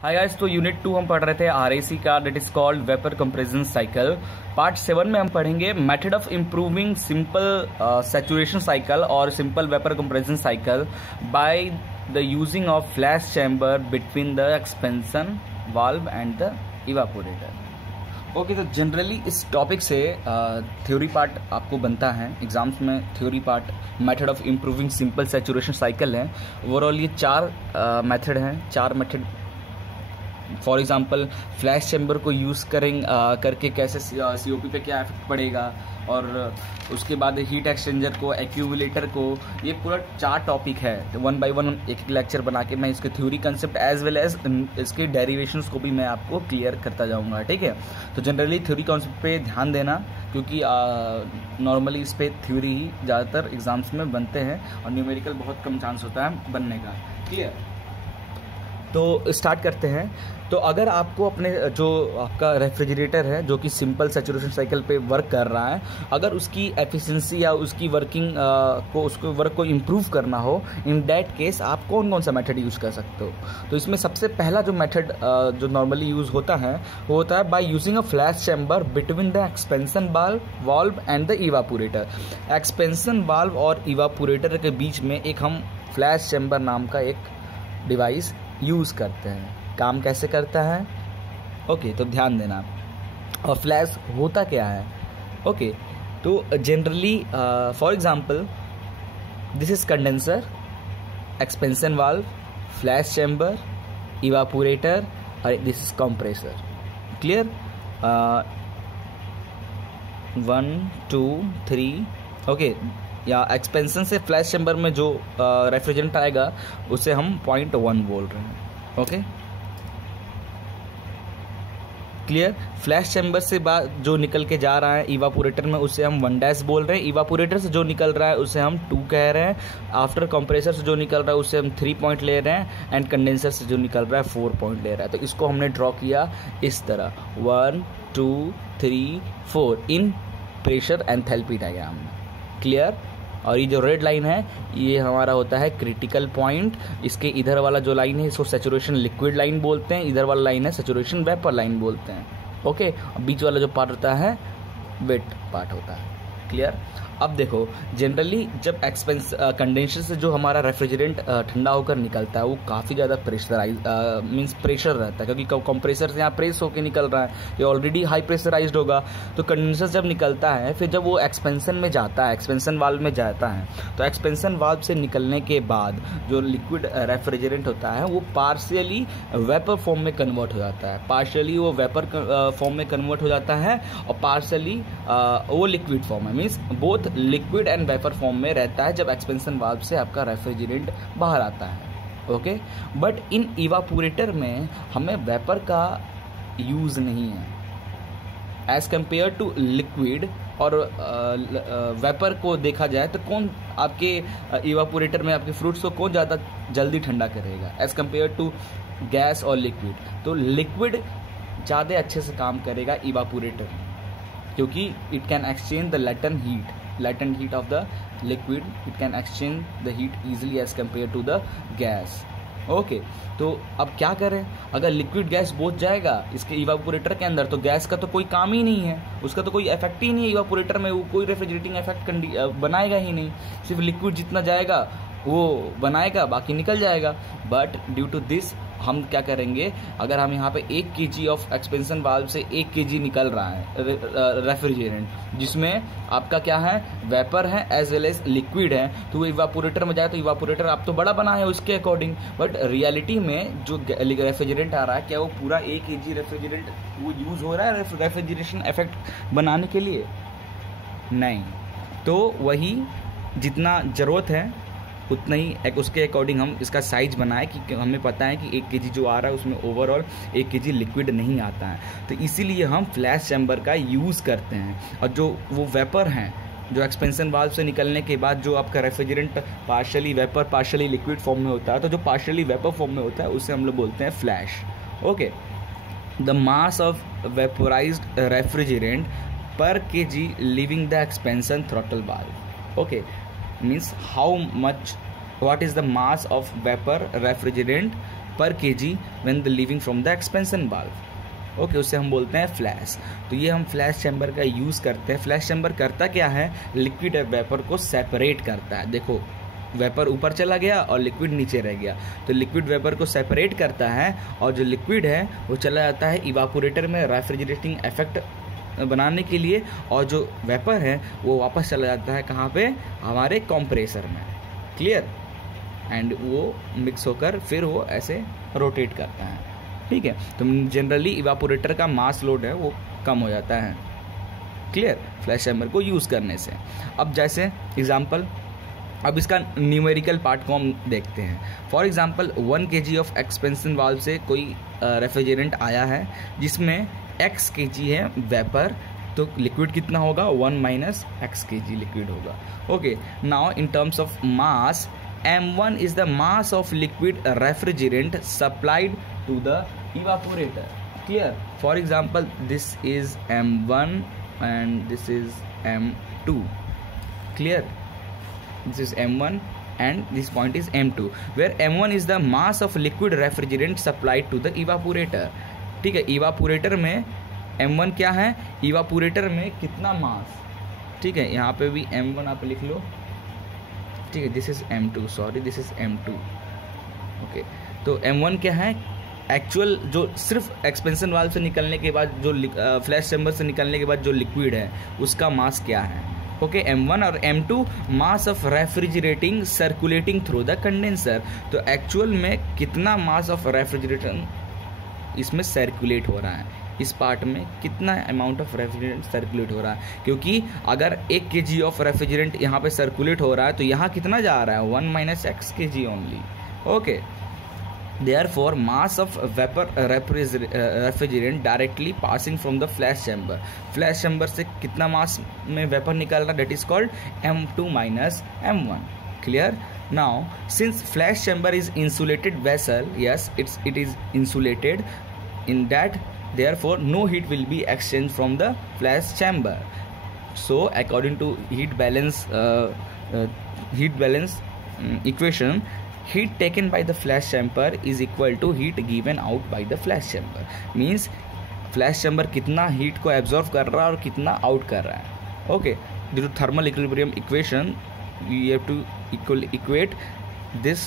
Hi guys, तो unit 2 हम पढ़ रहे थे आरएसी का, that is called vapour compression cycle. Part 7 में हम पढ़ेंगे method of improving simple saturation cycle और simple vapour compression cycle by the using of flash chamber between the expansion valve and the evaporator. Okay, तो generally इस topic से theory part आपको बनता है एग्जाम्स में। Theory part method of improving simple saturation cycle है। Overall ये 4 method हैं, 4 method. For example flash chamber को यूज़ करके कैसे सीओपी पे क्या इफेक्ट पड़ेगा, और उसके बाद हीट एक्सचेंजर को, एक्यूमुलेटर को, ये पूरा 4 टॉपिक है। तो 1 बाय 1 एक लेक्चर बना के मैं इसके theory concept as well as इसके डेरिवेशंस को भी मैं आपको क्लियर करता जाऊंगा, ठीक है। तो जनरली थ्योरी कॉन्सेप्ट पे ध्यान देना, क्योंकि नॉर्मली इस पे थ्योरी ही ज़्यादातर एग्जाम्स में बनते हैं और न्यूमेरिकल बहुत कम चांस होता है बनने का, क्लियर। तो स्टार्ट करते हैं। तो अगर आपको अपने जो आपका रेफ्रिजरेटर है जो कि सिंपल सैचुरेशन साइकिल पे वर्क कर रहा है, अगर उसकी एफिशिएंसी या उसकी वर्किंग उसको वर्क को इम्प्रूव करना हो, इन दैट केस आप कौन कौन सा मेथड यूज़ कर सकते हो। तो इसमें सबसे पहला जो मेथड जो नॉर्मली यूज़ होता है वो होता है by using a flash chamber between the expansion valve and the evaporator. Expansion valve और इवापोरेटर के बीच में एक हम फ्लैश चैम्बर नाम का एक डिवाइस यूज़ करते हैं। काम कैसे करता है, ओके, तो ध्यान देना। और फ्लैश होता क्या है, ओके। तो generally for example this is condenser, expansion valve, flash chamber, evaporator और this is compressor, clear. 1 2 3, okay. या एक्सपेंशन से फ्लैश चैम्बर में जो रेफ्रिजरेंट आएगा उसे हम 0.1 बोल रहे हैं, ओके, क्लियर। फ्लैश चैम्बर से बाद जो निकल के जा रहा है इवापोरेटर में उसे हम 1 बोल रहे हैं। इवापोरेटर से जो निकल रहा है उसे हम 2 कह रहे हैं। आफ्टर कंप्रेसर से जो निकल रहा है उसे हम 3 पॉइंट ले रहे हैं, एंड कंडेंसर से जो निकल रहा है 4 पॉइंट ले रहा है। तो इसको हमने ड्रॉ किया इस तरह 1 2 3 4 इन प्रेशर एंथैल्पी डायग्राम में, क्लियर। और ये जो रेड लाइन है ये हमारा होता है क्रिटिकल पॉइंट। इसके इधर वाला जो लाइन है इसको सैचुरेशन लिक्विड लाइन बोलते हैं, इधर वाला लाइन है सैचुरेशन वेपर लाइन बोलते हैं, ओके। बीच वाला जो पार्ट होता है वेट पार्ट होता है, क्लियर। अब देखो जनरली जब कंडेंसर से जो हमारा रेफ्रिजरेंट ठंडा होकर निकलता है वो काफ़ी ज़्यादा मीन्स प्रेशर रहता है, क्योंकि कंप्रेसर से यहाँ प्रेस होकर निकल रहा है, ये ऑलरेडी हाई प्रेशराइज्ड होगा। तो कंडेंसर जब निकलता है, फिर जब वो एक्सपेंशन में जाता है, एक्सपेंशन वाल्व में जाता है, तो एक्सपेंशन वाल्व से निकलने के बाद जो लिक्विड रेफ्रिजरेंट होता है वो पार्शियली वेपर फॉर्म में कन्वर्ट हो जाता है। पार्शियली वो वेपर फॉर्म में कन्वर्ट हो जाता है और पार्शियली वो लिक्विड फॉर्म में, means both liquid and vapour form में रहता है जब एक्सपेंशन वाल्व से आपका रेफ्रिजरेंट बाहर आता है, ओके। बट इन इवापोरेटर में हमें वेपर का यूज़ नहीं है एज कंपेयर टू लिक्विड। और वेपर को देखा जाए तो कौन आपके इवापोरेटर में आपके फ्रूट्स को कौन ज़्यादा जल्दी ठंडा करेगा एज कंपेयर टू गैस और लिक्विड। तो लिक्विड ज़्यादा अच्छे से काम करेगा इवापोरेटर, क्योंकि it can exchange the latent heat of the liquid, it can exchange the heat easily as compared to the gas, okay. तो अब क्या करें, अगर लिक्विड गैस बोझ जाएगा इसके इवापोरेटर के अंदर तो गैस का तो कोई काम ही नहीं है, उसका तो कोई इफेक्ट ही नहीं है इवापोरेटर में, वो कोई रेफ्रिजरेटिंग इफेक्ट बनाएगा ही नहीं। सिर्फ लिक्विड जितना जाएगा वो बनाएगा, बाकी निकल जाएगा। बट ड्यू टू दिस हम क्या करेंगे, अगर हम यहाँ पे 1 kg ऑफ एक्सपेंशन वाल्व से 1 kg निकल रहा है रेफ्रिजरेंट, जिसमें आपका क्या है, वेपर है एज वेल एज लिक्विड है, तो वो इवापोरेटर में जाए तो इवापोरेटर आप तो बड़ा बना है उसके अकॉर्डिंग, बट रियलिटी में जो रेफ्रिजरेंट आ रहा है क्या वो पूरा 1 kg रेफ्रिजरेंट वो यूज़ हो रहा है रेफ्रिजरेशन इफेक्ट बनाने के लिए? नहीं। तो वही जितना ज़रूरत है उतना ही उसके अकॉर्डिंग हम इसका साइज बनाए कि हमें पता है कि 1 kg जो आ रहा है उसमें ओवरऑल 1 kg लिक्विड नहीं आता है। तो इसीलिए हम फ्लैश चैम्बर का यूज़ करते हैं। और जो वो वेपर हैं जो एक्सपेंशन वाल्व से निकलने के बाद जो आपका refrigerant partially vapour partially liquid form में होता है, तो जो पार्शियली वेपर फॉर्म में होता है उसे हम लोग बोलते हैं flash, okay. The mass of vaporised refrigerant per kg leaving the expansion throttle valve, okay, means how much, what is the mass of vapor refrigerant per kg when the leaving from the expansion valve। Okay, उससे हम बोलते हैं flash. तो ये हम flash chamber का use करते हैं। फ्लैश चैम्बर करता क्या है, लिक्विड और वेपर को सेपरेट करता है। देखो, वेपर ऊपर चला गया और लिक्विड नीचे रह गया, तो लिक्विड वेपर को सेपरेट करता है, और जो लिक्विड है वो चला जाता है इवापोरेटर में रेफ्रिजरेटिंग इफेक्ट बनाने के लिए, और जो वेपर है वो वापस चला जाता है कहाँ पे, हमारे कंप्रेसर में। क्लियर? एंड वो मिक्स होकर फिर वो ऐसे रोटेट करता है। ठीक है, तो जनरली इवापोरेटर का मास लोड है वो कम हो जाता है। क्लियर? फ्लैश चैम्बर को यूज़ करने से। अब जैसे एग्जांपल, अब इसका न्यूमेरिकल पार्ट को हम देखते हैं। For example 1 kg of expansion valve से कोई रेफ्रिजरेंट आया है जिसमें x kg है वेपर, तो लिक्विड कितना होगा, 1 माइनस x kg लिक्विड होगा। Okay, now in terms of mass, m1 is the mass of liquid refrigerant supplied to the evaporator. Clear? For example this is m1 and this is m2। clear? This is m1 and this point is m2, where m1 is the mass of liquid refrigerant supplied to the evaporator। ठीक है, evaporator में m1 क्या है, evaporator में कितना मास। ठीक है, यहाँ पे भी m1 आप लिख लो। ठीक है, this is m2, sorry this is m2। Okay, तो m1 क्या है, एक्चुअल जो सिर्फ एक्सपेंशन वाल्व से निकलने के बाद जो फ्लैश चैम्बर से निकलने के बाद जो लिक्विड है उसका मास क्या है। ओके, m1 और m2 mass of refrigerating circulating through the condenser. तो एक्चुअल में कितना मास ऑफ रेफ्रिजरेशन इसमें सर्कुलेट हो रहा है, इस पार्ट में कितना अमाउंट ऑफ रेफ्रिजरेंट सर्कुलेट हो रहा है, क्योंकि अगर 1 kg ऑफ रेफ्रिजरेंट यहाँ पे सर्कुलेट हो रहा है तो यहाँ कितना जा रहा है, 1 minus x kg only. Okay, therefore mass of vapor refrigerant directly passing from the flash chamber, flash chamber से कितना मास में वेपर निकल रहा है, that is called m2 minus m1। clear? now since flash chamber is insulated vessel, yes it is insulated in that, therefore no heat will be exchanged from the flash chamber। so according to heat balance equation, heat taken by the flash chamber is equal to heat given out by the flash chamber। means flash chamber कितना heat को absorb कर रहा है और कितना out कर रहा है। okay, due to thermal equilibrium equation we have to equate this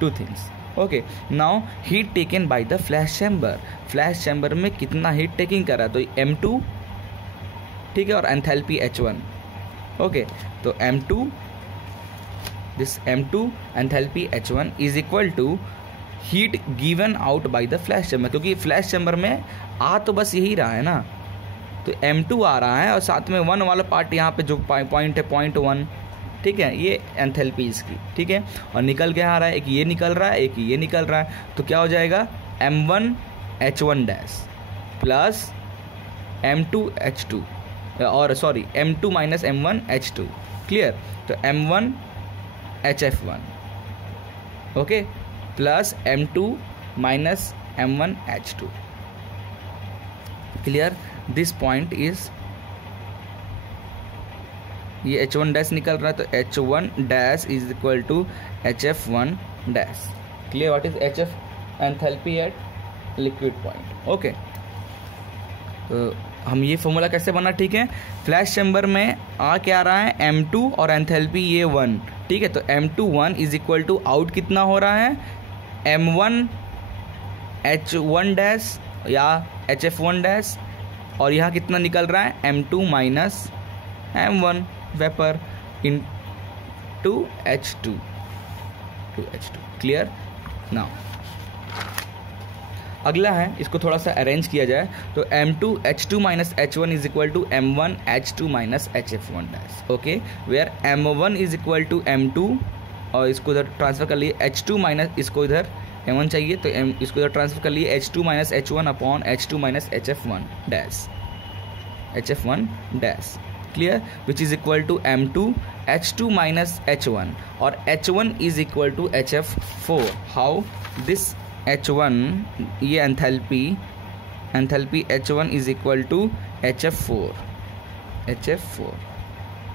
two things। okay, now heat taken by the flash chamber में कितना heat taking कर रहा है, तो m2, ठीक है, और एंथैल्पी h1। okay, तो m2, this m2 enthalpy h1 is equal to heat given out by the flash chamber। क्योंकि फ्लैश चैम्बर में आ तो बस यही रहा है ना, तो m2 आ रहा है और साथ में 1 वाला पार्ट यहाँ पे जो पॉइंट है 0.1। ठीक है, ये एंथैल्पी इसकी। ठीक है, और निकल के आ रहा है, एक ये निकल रहा है, एक ये निकल रहा है, तो क्या हो जाएगा, m1 h1 dash plus m2 h2, और sorry m2 minus m1 h2। Clear? तो m1 HF1, okay, plus m2 minus m1 h2। Clear? This point is, ये h1 डैश निकल रहा है, तो h1 dash is equal to hf1 dash. Clear? What is hf, enthalpy at liquid point. Okay, तो हम ये formula कैसे बना, ठीक है, फ्लैश चैम्बर में आ क्या रहा है, m2 और एंथैल्पी ये 1। ठीक है, तो m2 1 is equal to out कितना हो रहा है, m1 h1 डैश या hf1 डैश, और यहाँ कितना निकल रहा है, m2 minus m1 vapour in to h2। Clear? Now अगला है, इसको थोड़ा सा अरेंज किया जाए, तो m2 h2 minus h1 is equal to m1 h2 minus hf1 dash. Okay, where m1 is equal to m2, और इसको इधर ट्रांसफर कर लिए h2 माइनस, इसको इधर m1 चाहिए तो इसको इधर ट्रांसफर कर लिए h2 minus h1 upon h2 minus hf1 dash. Clear? Which is equal to m2 h2 minus h1, और h1 is equal to hf4। How this h1, ये enthalpy h1 is equal to hf4।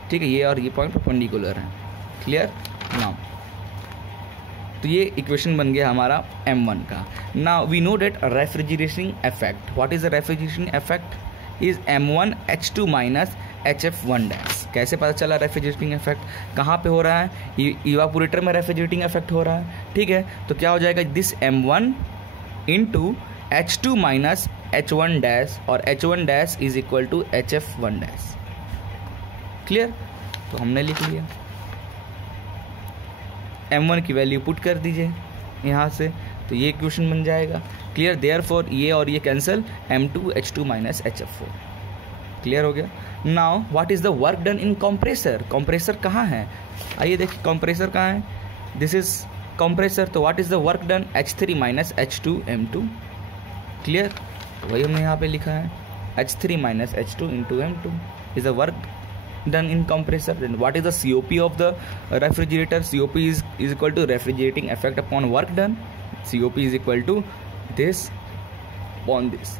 ठीक है, ये और ये point perpendicular है। Clear? Now तो ये इक्वेशन बन गया हमारा M1 का। Now we know that refrigeration effect, what is the refrigeration effect is M1H2 minus HF1 dash. कैसे पता चला रेफ्रिजरेटिंग इफेक्ट कहाँ पे हो रहा है, इवापोरेटर में रेफ्रिजरेटिंग इफेक्ट हो रहा है, ठीक है। तो क्या हो जाएगा, this M1 into H2 minus H1 dash, और H1 dash is equal to HF1 dash. Clear, तो हमने लिख लिया। M1 की वैल्यू पुट कर दीजिए यहाँ से, तो ये इक्वेशन बन जाएगा। क्लियर, देयरफॉर ये और ये cancel, M2H2 minus HF4। Clear हो गया। Now what is the work done in compressor, compressor कहाँ है, आइए देखिए कंप्रेसर कहाँ है, दिस इज कंप्रेसर। तो what is the work done, H3 minus H2 M2। Clear, वही हमने यहाँ पे लिखा है, H3 minus H2 into M2 is the work done in compressor. Then what is the COP of the refrigerator, COP is equal to refrigerating effect upon work done, COP is equal to this upon this,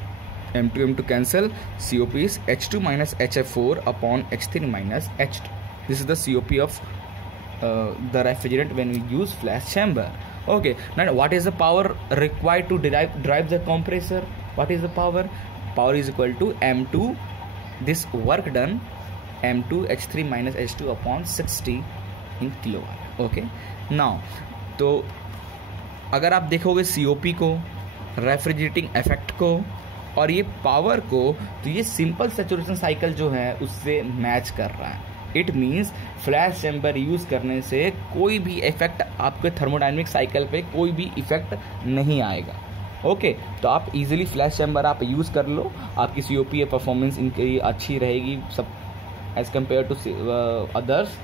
M2 cancel, COP is H2 minus HF4 upon H3 minus H2. This is the COP of the refrigerant when we use flash chamber. Okay, now what is the power required to drive the compressor, what is the power is equal to M2 this work done M2 H3 minus H2 upon 60 in kilowatt. Okay, now तो अगर आप देखोगे COP को, refrigerating effect को और ये power को, तो ये सिंपल सैचुरेशन साइकिल जो है उससे मैच कर रहा है। It means flash chamber use करने से कोई भी इफेक्ट आपके थर्मोडायनेमिक साइकिल पे कोई भी इफेक्ट नहीं आएगा। ओके, तो आप इजीली फ्लैश चैम्बर आप यूज़ कर लो, आपकी COP परफॉर्मेंस इनकी अच्छी रहेगी सब एज़ कम्पेयर टू अदर्स,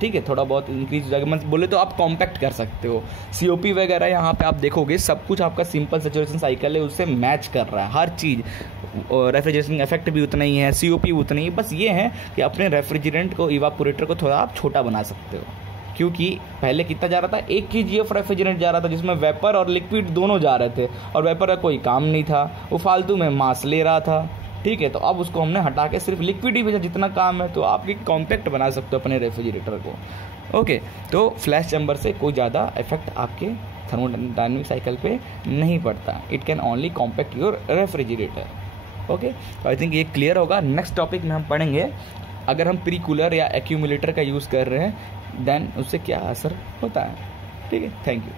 ठीक है। थोड़ा बहुत इंक्रीज हो जाएगा, मतलब बोले तो आप कॉम्पैक्ट कर सकते हो। COP वगैरह यहाँ पे आप देखोगे सब कुछ आपका सिंपल सैचुरेशन साइकिल है उससे मैच कर रहा है हर चीज़, रेफ्रिजरेशन इफेक्ट भी उतना ही है, COP उतना ही, बस ये है कि अपने रेफ्रिजरेंट को, इवापोरेटर को थोड़ा आप छोटा बना सकते हो, क्योंकि पहले कितना जा रहा था, 1 kg रेफ्रिजरेंट जा रहा था जिसमें वेपर और लिक्विड दोनों जा रहे थे, और वेपर का कोई काम नहीं था, वो फालतू में मास ले रहा था, ठीक है। तो अब उसको हमने हटा के सिर्फ लिक्विड ही भेजा जितना काम है, तो आप एक कॉम्पैक्ट बना सकते हो अपने रेफ्रिजरेटर को। ओके, तो फ्लैश चैम्बर से कोई ज़्यादा इफेक्ट आपके थर्मोडायनेमिक साइकिल पे नहीं पड़ता, it can only compact your refrigerator. Okay, तो आई थिंक ये क्लियर होगा। नेक्स्ट टॉपिक में हम पढ़ेंगे अगर हम प्री कूलर या एक्यूमुलेटर का यूज़ कर रहे हैं देन उससे क्या असर होता है, ठीक है। Thank you.